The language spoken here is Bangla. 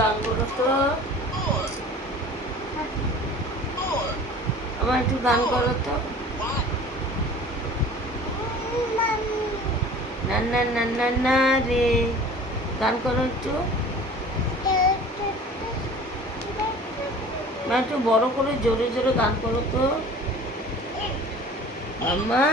গান করো তো, আমার একটু গান করো তো। না না না না না রে, গান করো একটু। মা একটু বড় করে জোরে জোরে গান করো তো মাম্মা।